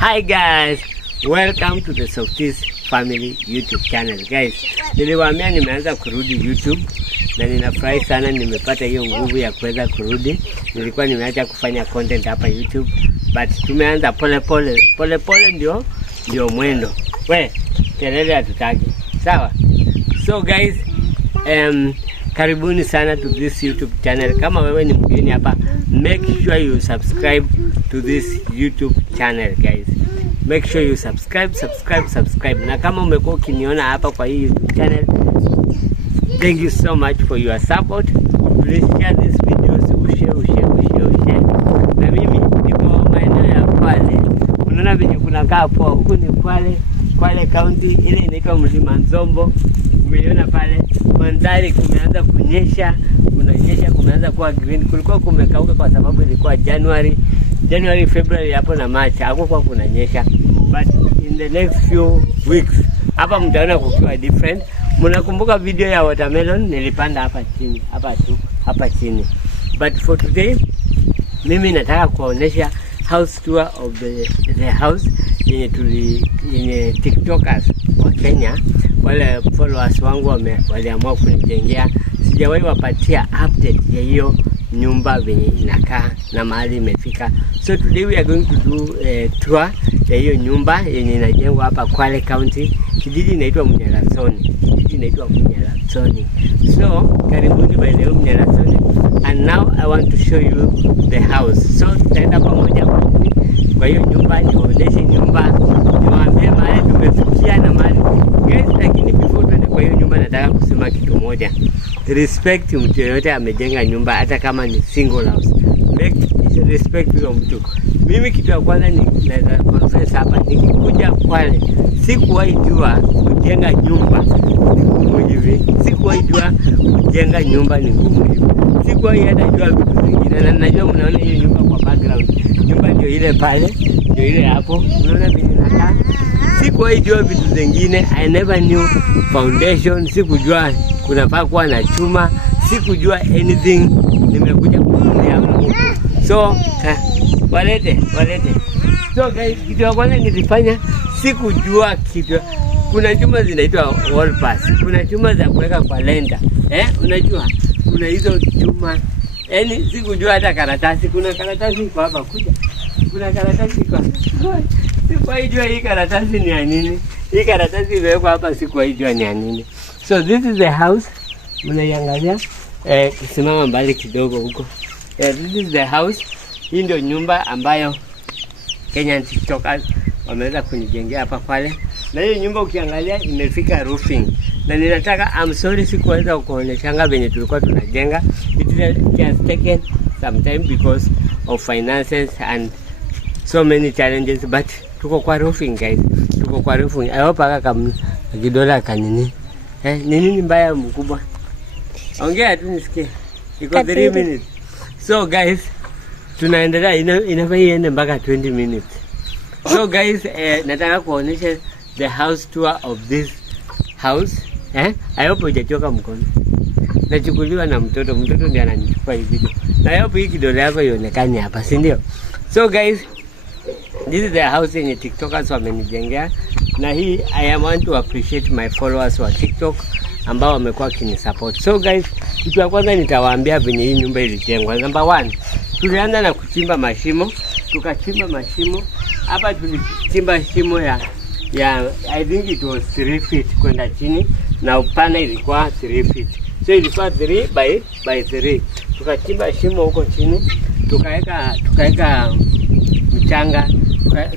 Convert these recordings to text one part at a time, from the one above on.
Hi guys, welcome to the Softies Family YouTube channel. Guys, niliwaambia nimeanza kurudi YouTube na ninafurahi sana nimepata hiyo nguvu ya kuweza kurudi. Nilikuwa nimeacha kufanya content hapa YouTube, but tumeanza pole pole ndio mwendo. We, kelele hatutaki. Sawa? So guys, karibuni sana to this YouTube channel. Kama wewe ni mgeni hapa, make sure you subscribe to this YouTube channel guys. Make sure you subscribe. Na kama umekuwa ukiniona hapa kwa hii YouTube channel, thank you so much for your support. Please share this videos, ushare. Na mimi niko maeneo ya Kwale. Unaona venye kuna kaa poa. Huku ni Kwale County, ile inaitwa Mlima Nzombo. Umeiona pale mandhari kumeanza kunyesha, kumeanza kuwa green. Kulikuwa kumekauka kwa sababu ilikuwa January, February hapo na March hakukuwa kunanyesha. But in the next few weeks hapa mtaona kukiwa different. Mnakumbuka video ya watermelon nilipanda hapa chini. But for today mimi nataka kuonesha house tour of the house yenye TikTokers wa Kenya, wale followers wangu waliamua kunijengea. Sijawahi wapatia update ya hiyo nyumba venye inakaa na mahali imefika. So today we are going to do tour ya hiyo nyumba yenye inajengwa hapa Kwale County. Kijiji inaitwa Mnyalasoni. So karibuni maeneo Mnyalasoni, and now I want to show you the house. So tutaenda pamoja kwa hiyo nyumba, nionyeshe nyumba, niwaambie mahali tumefikia na mahali guys. Lakini before tuende kwa hiyo nyumba, nataka kusema kitu moja. Respect mtu yoyote amejenga nyumba, hata kama ni single house. Respect huyo mtu. Mimi kitu ya kwanza naweza confess hapa, nikikuja Kwale sikuwahi jua kujenga nyumba ni ngumu hivi. Sikuwahi hata jua vitu vingine. Na najua mnaona hiyo nyumba kwa background. Nyumba ndio ile pale, ndio ile hapo. Unaona vile inakaa. Sikuwahi jua vitu zingine. I never knew foundation. Sikujua kunafaa kuwa na chuma. Sikujua anything. Nimekuja kuangalia hapo. So, walete. So guys, kitu ya kwanza nilifanya, sikujua kitu. Kuna chuma zinaitwa wall pass. Kuna chuma za kuweka kwa lenda. Unajua? Kuna hizo chuma. Yaani sikujua hata karatasi. Kuna karatasi iko hapa, kuja. Kuna karatasi iko. Sikuwahi hii karatasi ni ya nini. Hii karatasi imewekwa hapa, sikuwahi ni ya nini. So this is the house. Mnaiangalia? Kisimama mbali kidogo huko. This is the house. Hii ndio nyumba ambayo Kenyan TikTokers wameweza kunijengea hapa pale. Na hiyo nyumba ukiangalia imefika roofing. Na ninataka, I'm sorry sikuweza kuonyeshanga venye tulikuwa tunajenga. It has taken some time because of finances and so many challenges, but tuko kwa roofing guys. I hope kama kidola kanini. Nini mbaya mkubwa? Ongea tu nisikie. Iko 3 minutes. So guys, tunaendelea, inafaa iende mpaka 20 minutes. So guys, nataka kuonyesha the house tour of this house. I hope hujachoka mkono. Nachukuliwa na mtoto ndiye ananichukua hii video. Na I hope hii kidole yako ionekane hapa, si ndio? So guys, this is the house yenye TikTokers wamenijengea. Na hii I want to appreciate my followers wa TikTok ambao wamekuwa kinisupport. So guys, kitu ya kwanza nitawaambia venye hii nyumba ilijengwa. Number 1, tulianza na kuchimba mashimo. Tukachimba mashimo. Hapa tulichimba shimo ya I think it was 3 feet kwenda chini, na upana ilikuwa 3 feet. So ilikuwa 3 by 3. Tukachimba shimo huko chini, tukaweka mchanga,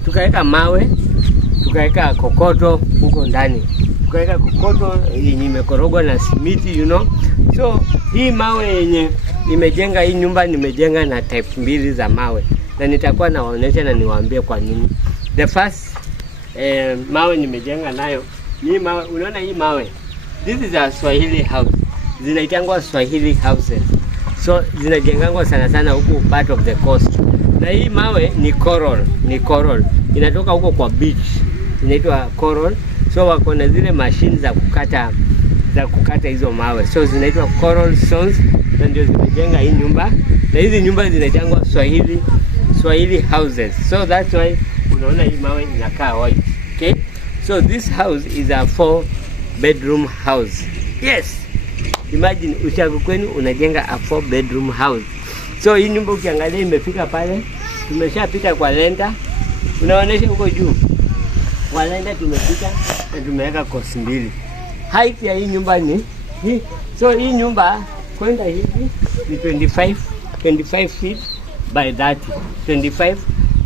tukaweka mawe, tukaweka kokoto huko ndani. Tukaweka kokoto yenye imekorogwa na simiti, you know. So hii mawe yenye nimejenga hii nyumba, nimejenga na type 2 za mawe. Na nitakuwa nawaonyesha na niwaambie kwa nini. The first mawe nimejenga nayo ni mawe. Unaona hii mawe, this is a Swahili house. Zinaitangwa Swahili houses. So zinajengangwa sana huko part of the coast. Na hii mawe ni coral. Inatoka huko kwa beach. Inaitwa coral. So wako na zile machine za kukata hizo mawe. So zinaitwa coral stones, na ndio zimejenga hii nyumba. Na hizi nyumba zinaitangwa Swahili houses. So that's why unaona hii mawe inakaa white. Okay, so this house is a 4-bedroom house. Yes, imagine ushago kwenu unajenga a 4-bedroom house. So hii nyumba ukiangalia imefika pale, tumeshapita kwa lenda, unaonesha huko juu kwa lenda tumepita na tumeweka kosi mbili. Height ya hii nyumba ni hii. So hii nyumba kwenda hivi ni 25 feet by 30, 25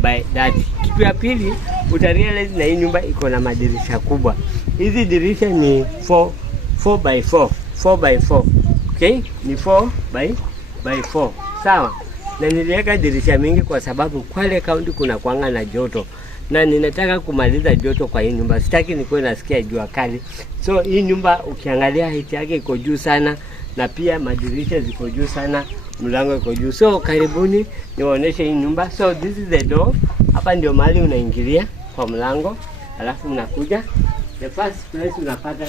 by 30. Kitu ya pili utarealize na hii nyumba iko na madirisha kubwa. Hizi dirisha ni 4 by 4. Okay, ni 4 by 4. Sawa. Na niliweka dirisha mingi kwa sababu Kwale County kuna kuanga na joto. Na ninataka kumaliza joto kwa hii nyumba. Sitaki nikuwe nasikia jua kali. So hii nyumba ukiangalia height yake iko juu sana na pia madirisha ziko juu sana, mlango iko juu. So karibuni niwaoneshe hii nyumba. So this is the door. Hapa ndio mahali unaingilia kwa mlango. Alafu unakuja. The first place unapata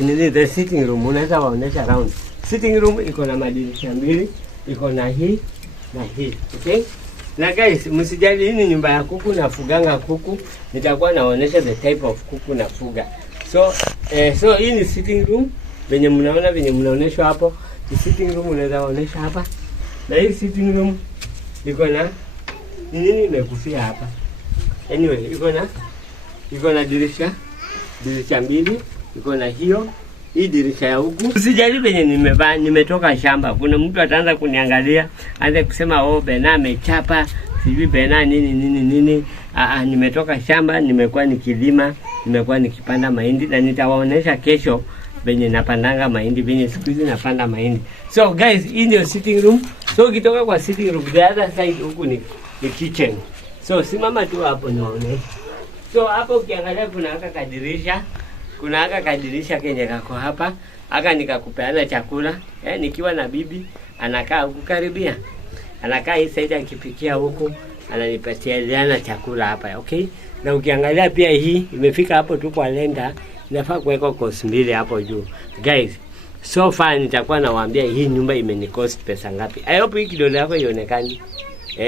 ni the sitting room. Unaweza waonesha round. Sitting room iko na madirisha mbili, iko na hii na hii. Okay? Na guys, msijali, hii ni nyumba ya kuku, nafuganga kuku. Nitakuwa naonesha the type of kuku nafuga. So hii ni sitting room. Venye mnaona, venye mnaoneshwa hapo. Ni sitting room, unaweza waonesha hapa. Na hii sitting room iko na nini imekufia hapa. Anyway, iko na dirisha mbili, iko na hii dirisha ya huku. Usijali venye nimetoka shamba. Kuna mtu ataanza kuniangalia, aanze kusema oh, Bena amechapa, sijui Bena nini. Nimetoka shamba, nimekuwa nikilima, nimekuwa nikipanda mahindi, na nitawaonesha kesho venye napandanga mahindi, venye siku hizi napanda mahindi. So guys, hii ndio sitting room. So ukitoka kwa sitting room, the other side huku ni kitchen. So simama tu hapo nione. So hapo ukiangalia kuna haka kadirisha kenye kako hapa. Haka nikakupeana chakula. Nikiwa na bibi anakaa huku karibia. Anakaa hii side akipikia huku, ananipatia chakula hapa. Okay? Na ukiangalia pia hii imefika hapo tu kwa lenda, inafaa kuweka kosi mbili hapo juu. Guys, so far nitakuwa nawaambia hii nyumba imenicost pesa ngapi. I hope hii kidole yako ionekane.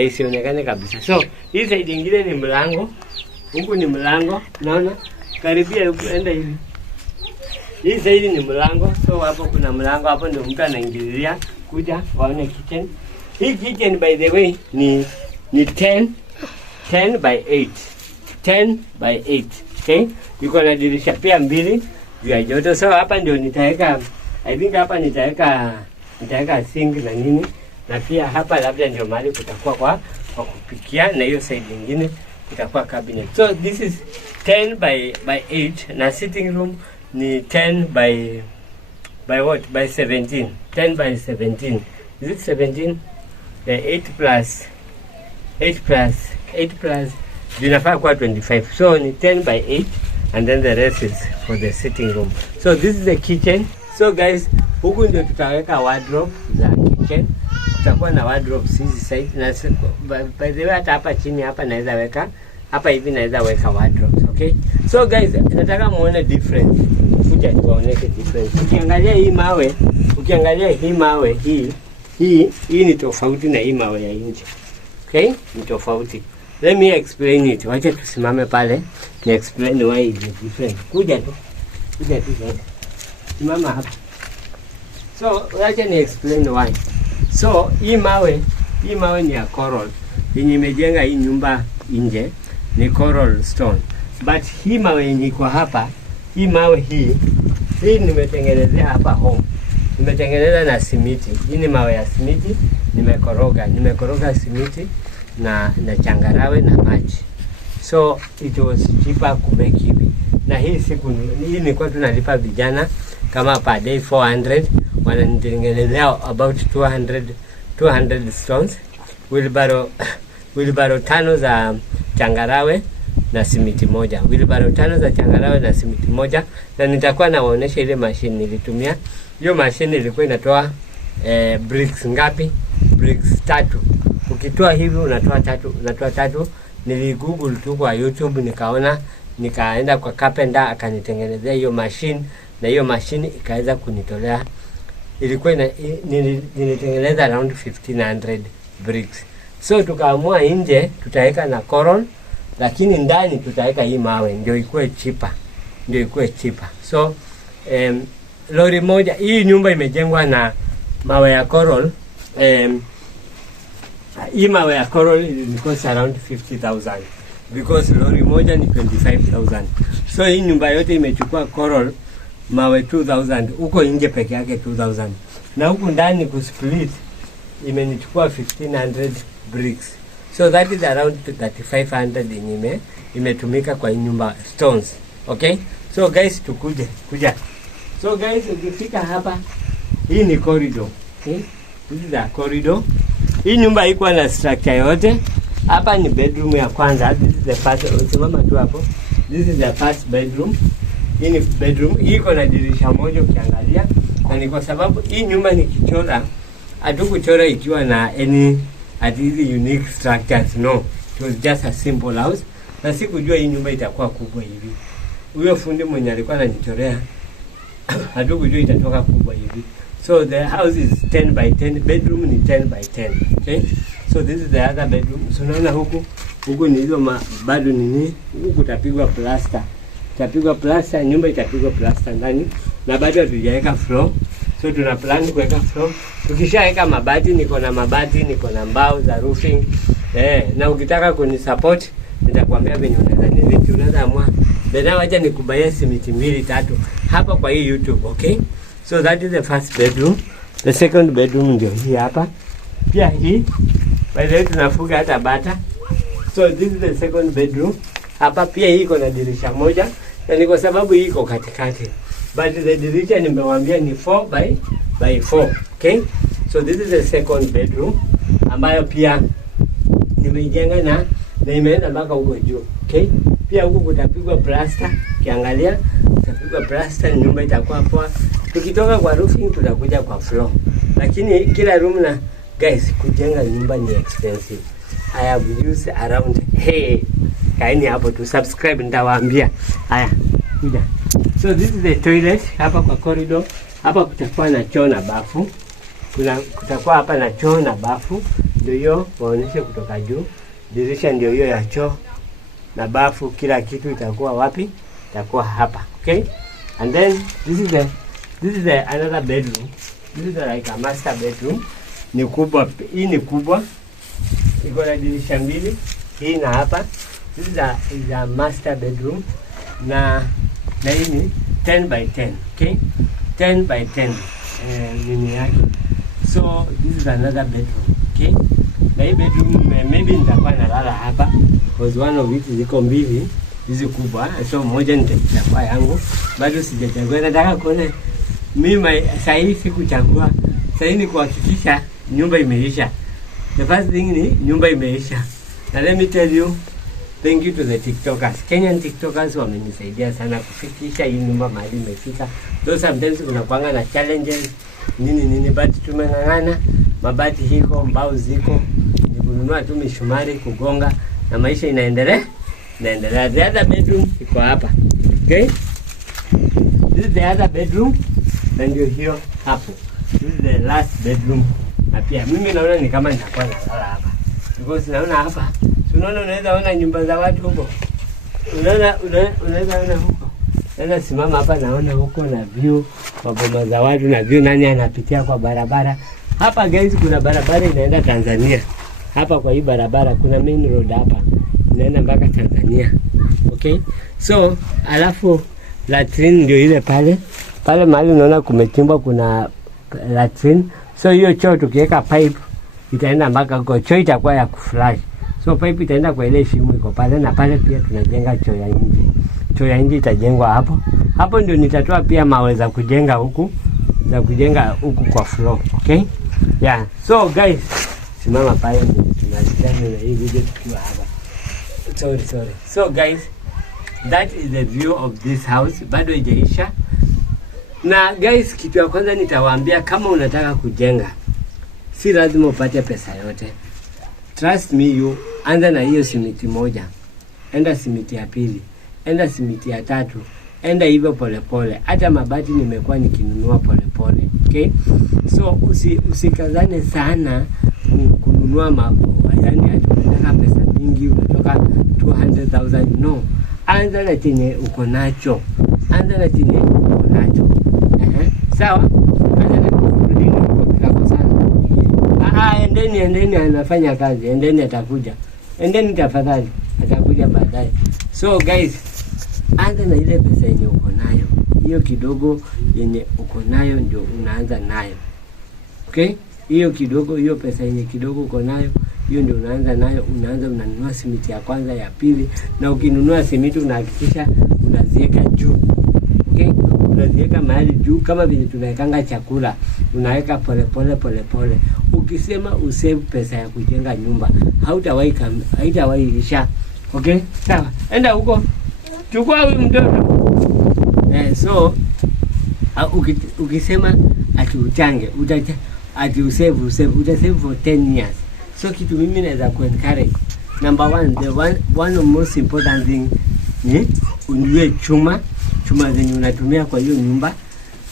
Isionekane kabisa. So hii side nyingine ni mlango. Huku ni mlango. Naona karibia huku, enda hivi. Hii side ni mlango. So hapo kuna mlango, hapo ndio mtu anaingililia kuja waone kitchen. Hii kitchen by the way ni 10 by 8. 10 by 8. Okay? Iko na dirisha pia mbili vya joto. So hapa ndio nitaweka, I think hapa nitaweka sink na nini. Na pia hapa labda ndio mahali kutakuwa kwa kupikia, na hiyo side nyingine itakuwa cabinet. So this is 10 by 8 na sitting room ni 10 by what? By 17. 10 by 17. Is it 17? 8 plus inafaa kuwa 25. So ni 10 by 8 and then the rest is for the sitting room. So this is the kitchen. So guys, huku ndio tutaweka wardrobe za kitchen. Tutakuwa na wardrobes hizi side, na by the way hata hapa chini hapa naweza weka hapa hivi, naweza weka wardrobes. Okay, so guys, nataka muone difference. Kuja tuwaoneshe difference. Ukiangalia hii mawe hii ni tofauti na hii mawe ya nje. Okay, ni tofauti. Let me explain it. Wacha tusimame pale ni explain why it is different. Kuja tu simama hapa. So wacha ni explain why. So hii mawe ni ya coral. Yenye imejenga hii nyumba nje ni coral stone. But hii mawe yenye iko hapa, hii mawe hii nimetengenezea hapa home. Nimetengeneza na simiti. Hii ni mawe ya simiti, nimekoroga simiti na changarawe na maji. So it was cheaper to make hivi. Na hii nilikuwa tunalipa vijana kama per day 400, wananitengenezea about 200 stones. Wheelbarrow 5 za changarawe na simiti moja. Wheelbarrow 5 za changarawe na simiti moja. Na nitakuwa nawaonesha ile machine nilitumia. Hiyo machine ilikuwa inatoa bricks ngapi? Bricks 3. Ukitoa hivi unatoa 3. Niligoogle tu kwa YouTube nikaenda kwa carpenter akanitengenezea hiyo machine, na hiyo machine ikaweza kunitolea, ilikuwa nilitengeneza around 1500 bricks. So tukaamua nje tutaweka na coral, lakini ndani tutaweka hii mawe ndio ikuwe cheaper. So lori moja, hii nyumba imejengwa na mawe ya coral. Hii mawe ya coral it cost around 50,000 because lori moja ni 25,000. So hii nyumba yote imechukua coral mawe 2,000, huko nje peke yake 2,000, na huku ndani kusplit imenichukua 1,500 bricks. So that is around 3,500 yenye imetumika kwa hii nyumba stones. Okay, so guys, kuja. So guys, ukifika hapa, hii ni corridor. Okay, this is a corridor. Hii nyumba haikuwa na structure yote. Hapa ni bedroom ya kwanza. This is the first. Simama tu hapo. This is the first bedroom. Hii ni bedroom. Hii iko na dirisha moja ukiangalia. Na ni kwa sababu hii nyumba nikichora, hatukuchora ikiwa na any unique structures. No. It was just a simple house. Na sikujua hii nyumba itakuwa kubwa hivi. Huyo fundi mwenye alikuwa ananichorea hatukujua itatoka kubwa hivi. So the house is 10 by 10, bedroom ni 10 by 10. Okay? So this is the other bedroom. So unaona huku ni hizo bado nini? Huku tapigwa plaster. Nyumba itapigwa plaster ndani na bado hatujaweka floor. So tuna plan kuweka floor. Tukishaweka mabati, niko na mbao za roofing. Na ukitaka kunisupport nitakwambia venye unaweza amua. Bena wacha nikubaye simiti 2-3 hapa kwa hii YouTube, okay? So that is the first bedroom. The second bedroom ndio hii hapa. Pia hii by the way tunafuga hata bata. So this is the second bedroom. Hapa pia hii iko na dirisha moja, na ni kwa sababu hii iko katikati. But the dirisha nimewaambia ni 4 by 4, okay? So this is the second bedroom ambayo pia nimeijenga na imeenda mpaka huko juu, okay? Pia huko kutapigwa plaster, kiangalia kutapigwa plaster, nyumba itakuwa poa. Tukitoka kwa roofing tutakuja kwa floor. Lakini kila room na guys, kujenga nyumba ni expensive. I have used around kaini hapo tu subscribe nitawaambia. Haya, kuja. So this is the toilet hapa kwa corridor. Hapa kutakuwa na choo na bafu. Kutakuwa hapa na choo na bafu. Ndio hiyo waoneshe kutoka juu. Dirisha ndio hiyo ya choo na bafu, kila kitu itakuwa wapi? Itakuwa hapa. Okay? And then this is the another bedroom. This is like a master bedroom. Ni kubwa, hii ni kubwa. Iko na dirisha mbili, hii na hapa. This is a master bedroom. Na hii ni 10 by 10. Okay? 10 by 10. Nini yake. So this is another bedroom. Okay? Na hii bedroom maybe nitakuwa nalala hapa because one of it ziko mbili hizi kubwa, so moja nitakuwa yangu. Bado sijachagua, nataka kuona mimi sahihi sikuchagua. Sahihi ni kuhakikisha nyumba imeisha. The first thing ni nyumba imeisha. Na let me tell you, thank you to the TikTokers. Kenyan TikTokers wamenisaidia sana kufikisha hii nyumba mahali imefika. Though sometimes kuna kuanga na challenges nini but tumeng'ang'ana. Mabati hiko, mbao ziko, ni kununua tu misumari kugonga na maisha inaendelea. The other bedroom iko hapa. Okay? This is the other bedroom. Na ndio hiyo hapo. This is the last bedroom. Na pia mimi naona ni kama nitakuwa nalala hapa. Because naona hapa, unaona unaweza ona nyumba za watu huko. Unaweza ona huko. Sasa simama hapa naona huko na view kwa boma za watu na view nani anapitia kwa barabara. Hapa guys kuna barabara inaenda Tanzania. Hapa kwa hii barabara kuna main road hapa. Inaenda mpaka Tanzania. Okay? So, alafu latrine ndio ile pale. Pale mahali unaona kumechimbwa kuna latrine. So hiyo choo tukiweka pipe itaenda mpaka huko. Choo itakuwa ya kuflash. So pipe itaenda kwa ile shimo iko pale, na pale pia tunajenga choo ya nje. Choo ya nje itajengwa hapo. Hapo ndio nitatoa pia mawe za kujenga huku. Kwa floor. Okay? Yeah. So guys, simama pale tunalizana na hii video tukiwa hapa. Sorry. So guys, that is the view of this house. Bado haijaisha. Na guys, kitu ya kwanza nitawaambia, kama unataka kujenga, si lazima upate pesa yote. Trust me, you anza na hiyo simiti moja. Enda simiti ya pili. Enda simiti ya tatu. Enda hivyo polepole. Hata mabati nimekuwa nikinunua polepole. Okay? So usikazane sana kununua yani unataka pesa mingi, unatoka 200,000. No, anza na chenye uko nacho, anza na chenye uko nacho. Sawa, anza na kurudi kwa sana. Endeni anafanya kazi, endeni atakuja, endeni tafadhali, atakuja baadaye. So guys, anza na ile pesa yenye uko nayo, hiyo kidogo yenye uko nayo ndio unaanza nayo. Okay, hiyo kidogo, hiyo pesa yenye kidogo uko nayo, hiyo ndio unaanza nayo. Unaanza unanunua simiti ya kwanza, ya pili, na ukinunua simiti unahakikisha unaziweka juu. Okay, unaziweka mahali juu kama vile tunawekanga chakula, unaweka pole. Ukisema usave pesa ya kujenga nyumba, haitawahi isha. Okay, sawa, enda huko, chukua huyu mtoto. So ukisema ati uchange, ati usave, utasave for 10 years. So kitu mimi naweza kuencourage, number one of most important thing ni ununue chuma zenye unatumia kwa hiyo nyumba,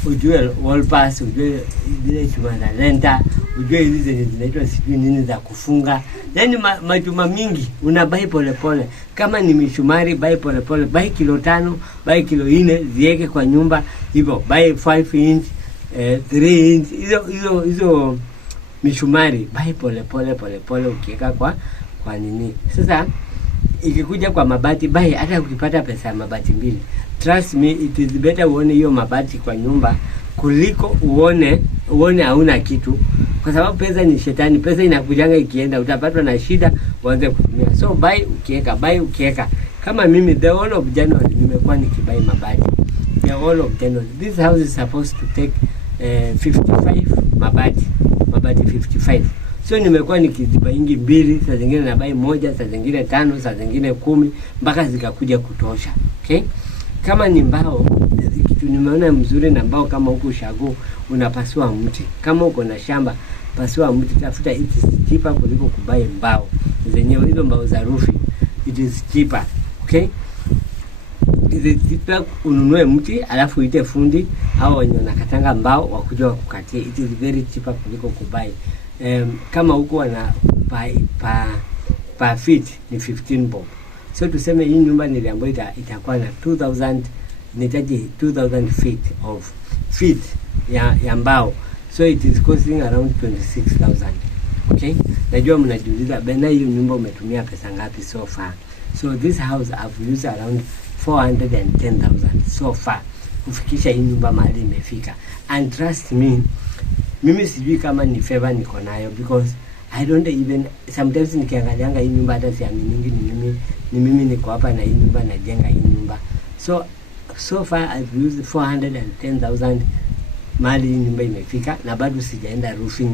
ujue wall pass, ujue zile chuma za lenta, ujue hizi zenye zinaitwa sijui nini za kufunga. Yani machuma mingi unabai pole. Kama ni mishumari, bai pole, bai kilo 5, bai kilo 4, ziweke kwa nyumba hivyo. Bai 5 inch, 3 inch, hizo mishumari bai pole ukiweka kwa nini. Sasa ikikuja kwa mabati, bai hata ukipata pesa ya mabati 2, trust me, it is better uone hiyo mabati kwa nyumba kuliko uone hauna kitu, kwa sababu pesa ni shetani. Pesa inakujanga ikienda, utapatwa na shida uanze kutumia. So bai ukiweka. Kama mimi the whole of January nimekuwa nikibai mabati, the whole of January. This house is supposed to take 55 mabati 55. So nimekuwa nikizibaingi 2, saa zingine nabai 1, saa zingine 5, saa zingine 10, mpaka zikakuja kutosha. Okay, kama ni mbao, kitu nimeona mzuri na mbao, kama huko Ushago unapasua mti, kama uko na shamba pasua mti, tafuta, it is cheaper kuliko kubai mbao zenyewe. Hizo mbao za roofing, it is cheaper. Okay, it is cheaper ununue mti alafu uite fundi au wenye wanakatanga mbao wakuja wakukatie. It is very cheaper kuliko kubai. Kama huko wana pa feet ni 15 bob. So tuseme hii nyumba niliambiwa itakuwa na 2000, nitaji 2000 feet ya mbao. So it is costing around 26,000. Okay, najua mnajiuliza bena hiyo nyumba umetumia pesa ngapi so far. So this house I've used around 410,000 so far kufikisha hii nyumba mahali imefika. And trust me, mimi sijui kama ni favor niko nayo, because I don't even sometimes nikiangalianga hii nyumba hata siamini ni mimi niko hapa na hii nyumba najenga hii nyumba. So far I've used 410,000 mali hii nyumba imefika, na bado sijaenda roofing.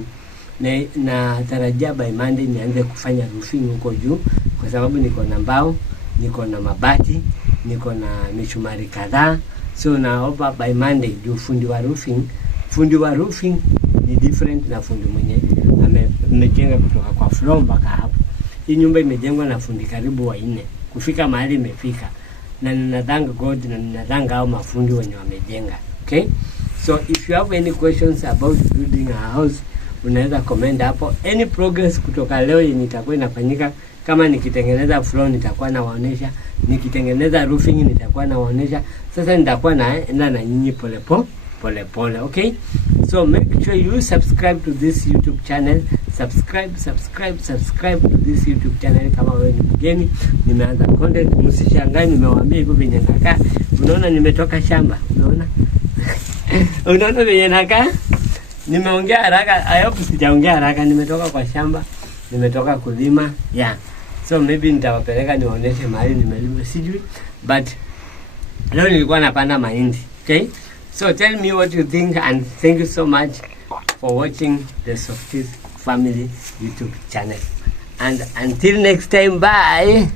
Na tarajia by Monday nianze kufanya roofing huko juu, kwa sababu niko na mbao, niko na mabati, niko na mishumari kadhaa. So naomba by Monday juu fundi wa roofing ni different na fundi mwenye amejenga kutoka kwa floor mpaka hapo. Hii nyumba imejengwa na fundi karibu 4 kufika mahali imefika, na ninathank God na ninathank hao mafundi wenye wamejenga. Okay, so if you have any questions about building a house, unaweza comment hapo. Any progress kutoka leo yenye itakuwa inafanyika, kama nikitengeneza floor nitakuwa nawaonesha, nikitengeneza roofing nitakuwa nawaonesha. Sasa nitakuwa naenda na nyinyi pole. Okay, so make sure you subscribe to this YouTube channel. Subscribe to this YouTube channel kama wewe ni mgeni. Nimeanza content, msishangae nimewaambia hivyo venye nakaa. Unaona nimetoka shamba, unaona venye nakaa. Nimeongea haraka, I hope sijaongea haraka. Nimetoka kwa shamba, nimetoka kulima. Yeah, so maybe nitawapeleka niwaoneshe mahali nimelima, sijui, but leo nilikuwa napanda mahindi. Okay, so tell me what you think, and thank you so much for watching the Softies Family YouTube channel. And until next time, bye.